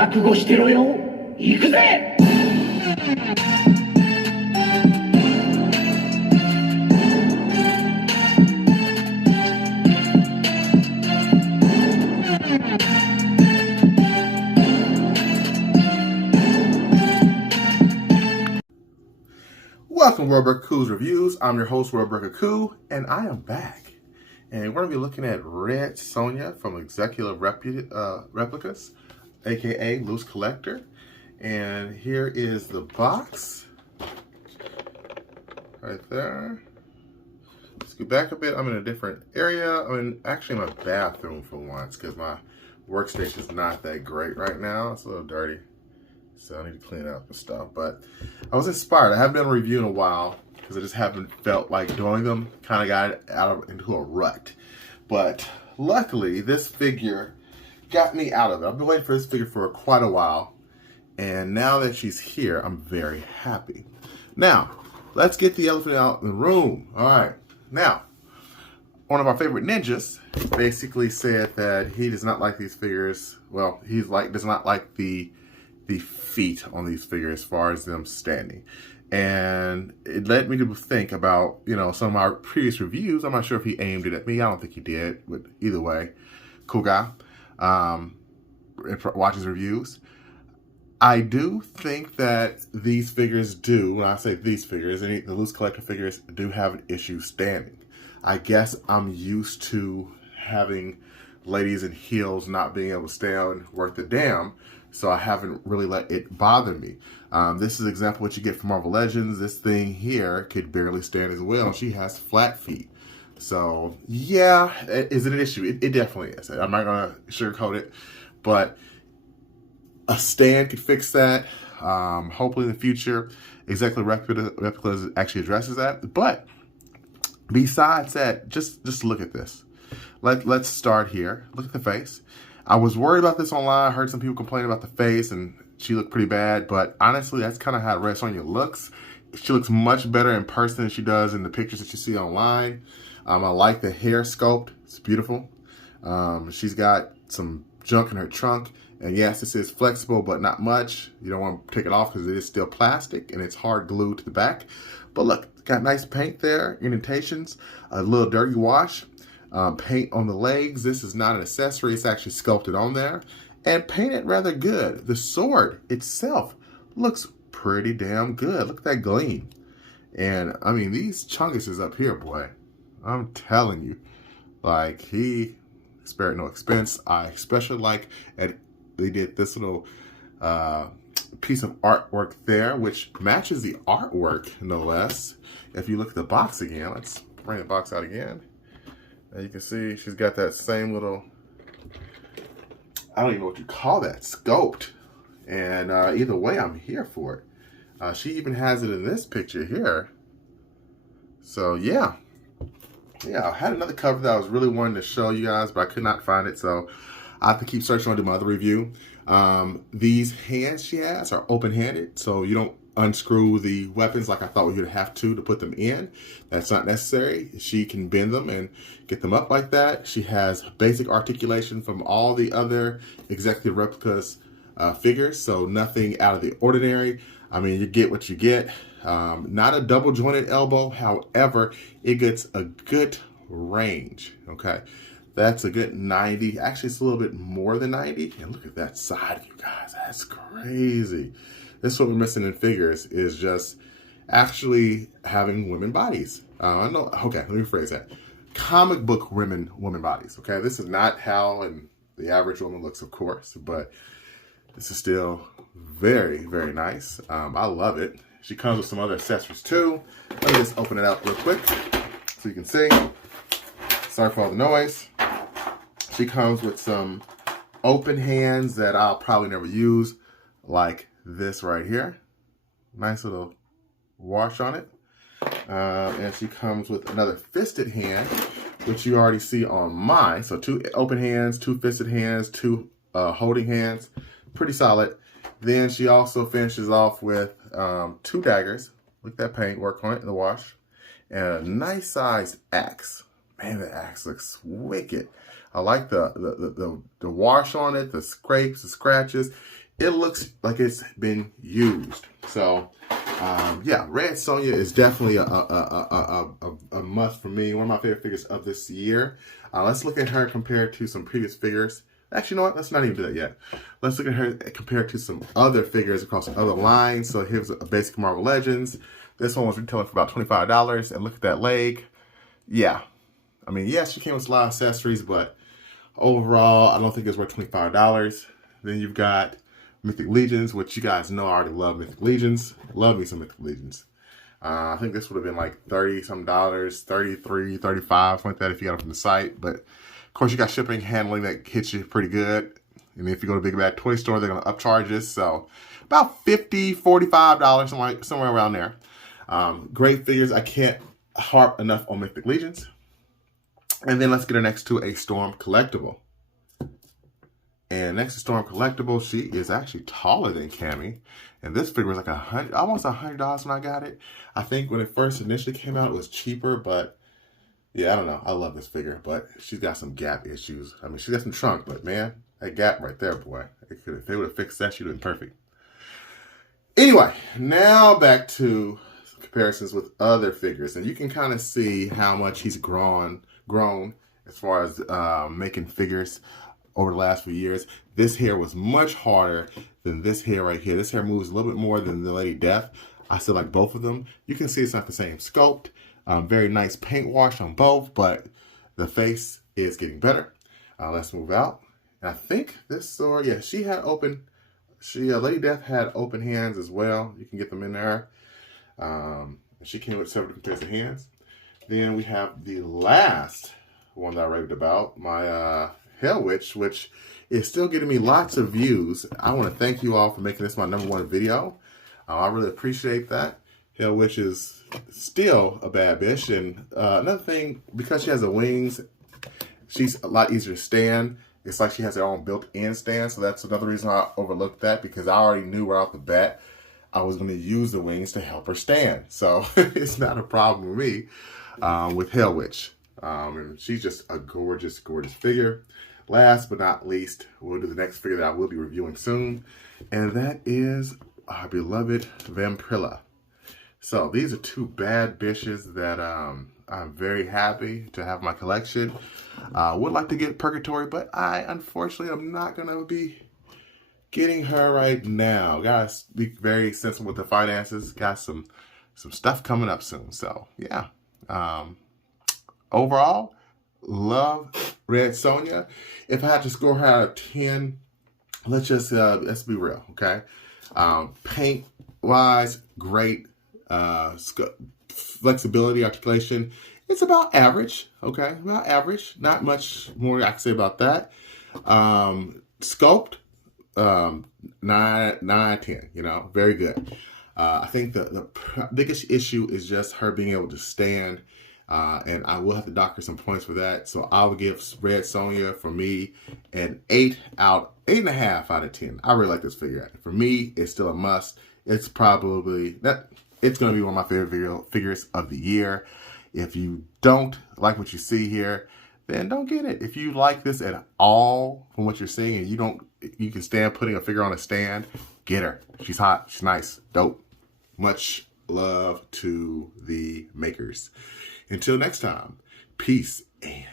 覚悟してろよ。行くぜ。Welcome to Roberta Coo's Reviews. I'm your host, Roberta Coo, and I am back. And we're going to be looking at Red Sonja from Executive Replicas, aka Loose Collector. And here is the box. Right there. Let's go back a bit. I'm in a different area. I'm in actually my bathroom for once because my workstation is not that great right now. It's a little dirty. So I need to clean up and stuff. But I was inspired. I haven't done a review in a while because I just haven't felt like doing them. Kind of got into a rut. But luckily, this figure got me out of it. I've been waiting for this figure for quite a while. And now that she's here, I'm very happy. Now, let's get the elephant out in the room. All right. Now, one of our favorite ninjas basically said that he does not like these figures. Well, does not like the feet on these figures as far as them standing. And it led me to think about, some of our previous reviews. I'm not sure if he aimed it at me. I don't think he did, but either way, cool guy. Watches reviews. I do think that these figures do, when I say these figures, the Loose Collector figures do have an issue standing. I guess I'm used to having ladies in heels not being able to stand worth a damn, so I haven't really let it bother me. This is an example of what you get from Marvel Legends. This thing here could barely stand as well. She has flat feet. So, yeah, is it an issue? It definitely is. I'm not going to sugarcoat it, but a stand could fix that. Hopefully in the future, Executive Replicas actually addresses that. But besides that, just look at this. Let's start here. Look at the face. I was worried about this online. I heard some people complain about the face, and she looked pretty bad. But honestly, that's kind of how Red Sonja looks. She looks much better in person than she does in the pictures that you see online. I like the hair sculpt. It's beautiful. She's got some junk in her trunk. And yes, this is flexible, but not much. You don't want to take it off because it is still plastic and it's hard glued to the back. But look, it's got nice paint there, indentations, a little dirty wash. Paint on the legs. This is not an accessory. It's actually sculpted on there and painted rather good. The sword itself looks pretty damn good. Look at that gleam. And I mean, these chunguses up here, boy, I'm telling you, like, he spared no expense. I especially like they did this little piece of artwork there, which matches the artwork, no less. If you look at the box again, let's bring the box out again. And you can see she's got that same little, I don't even know what you call that, sculpt. And either way, I'm here for it. She even has it in this picture here. So yeah. Yeah, I had another cover that I was really wanting to show you guys, but I could not find it. So I have to keep searching on to my other review. These hands she has are open-handed, so you don't unscrew the weapons like I thought we would have to put them in. That's not necessary. She can bend them and get them up like that. She has basic articulation from all the other Executive Replicas figures, so nothing out of the ordinary. I mean, you get what you get. Not a double jointed elbow, however, it gets a good range, okay? That's a good 90. Actually, it's a little bit more than 90. And look at that side, you guys. That's crazy. This is what we're missing in figures, is just actually having women bodies. Okay, let me rephrase that. Comic book women bodies, okay? This is not how the average woman looks, of course, but this is still very, very nice. I love it. She comes with some other accessories too. Let me just open it out real quick so you can see. Sorry for all the noise. She comes with some open hands that I'll probably never use, like this right here. Nice little wash on it. And she comes with another fisted hand, which you already see on mine. So 2 open hands, 2 fisted hands, 2 holding hands. Pretty solid. Then she also finishes off with 2 daggers. Look at that paint work on it in the wash. And a nice sized axe. Man, the axe looks wicked. I like the wash on it, the scrapes, the scratches. it looks like it's been used. So, yeah, Red Sonja is definitely a must for me. One of my favorite figures of this year. Let's look at her compared to some previous figures. Actually, you know what? Let's not even do that yet. Let's look at her compared to some other figures across other lines. So here's a basic Marvel Legends. This one was retailing for about $25. And look at that leg. Yeah. I mean, yes, she came with a lot of accessories, but overall, I don't think it's worth $25. Then you've got Mythic Legions, which you guys know I already love Mythic Legions. Love me some Mythic Legions. I think this would have been like $30-some, $33, $35, something like that if you got it from the site. But of course, you got shipping, handling that hits you pretty good. And if you go to Big Bad Toy Store, they're going to upcharge this. So about $50, $45, somewhere around there. Great figures. I can't harp enough on Mythic Legions. And then let's get her next to a Storm Collectible. And next to Storm Collectible, she is actually taller than Cammy. And this figure was like almost $100 when I got it. I think when it first initially came out, it was cheaper, but yeah, I don't know. I love this figure, but she's got some gap issues. I mean, she got some trunk, but man, that gap right there, boy. If they would have fixed that, she'd have been perfect. Anyway, now back to comparisons with other figures. And you can kind of see how much he's grown as far as making figures over the last few years. This hair was much harder than this hair right here. This hair moves a little bit more than the Lady Death. I still like both of them. You can see it's not the same sculpt. Very nice paint wash on both, but the face is getting better. Let's move out. And I think this sword, yeah, Lady Death had open hands as well. You can get them in there. She came with several different pairs of hands. Then we have the last one that I raved about, my Hell Witch, which is still getting me lots of views. I want to thank you all for making this my #1 video. I really appreciate that. Hell Witch is still a bad bitch. And another thing, because she has the wings, she's a lot easier to stand. It's like she has her own built-in stand. So that's another reason I overlooked that, because I already knew right off the bat I was going to use the wings to help her stand. So it's not a problem with me with Hell Witch. And she's just a gorgeous, gorgeous figure. Last but not least, we'll do the next figure that I will be reviewing soon. And that is our beloved Vampirilla. So these are two bad bitches that I'm very happy to have in my collection. Would like to get Purgatory, but I unfortunately am not going to be getting her right now. Gotta be very sensible with the finances. Got some stuff coming up soon. So yeah. Overall, love Red Sonja. If I had to score her out of 10, let's be real, okay? Paint wise, great. Flexibility, articulation, it's about average, okay? About average. Not much more I can say about that. Sculpt, 9/10, you know, very good. I think the biggest issue is just her being able to stand, and I will have to dock her some points for that. So I will give Red Sonja, for me, an 8.5 out of 10. I really like this figure. For me, it's still a must. It's probably it's going to be one of my favorite figures of the year. If you don't like what you see here, then don't get it. If you like this at all from what you're seeing, and you can stand putting a figure on a stand, get her. She's hot. She's nice. Dope. Much love to the makers. Until next time, peace and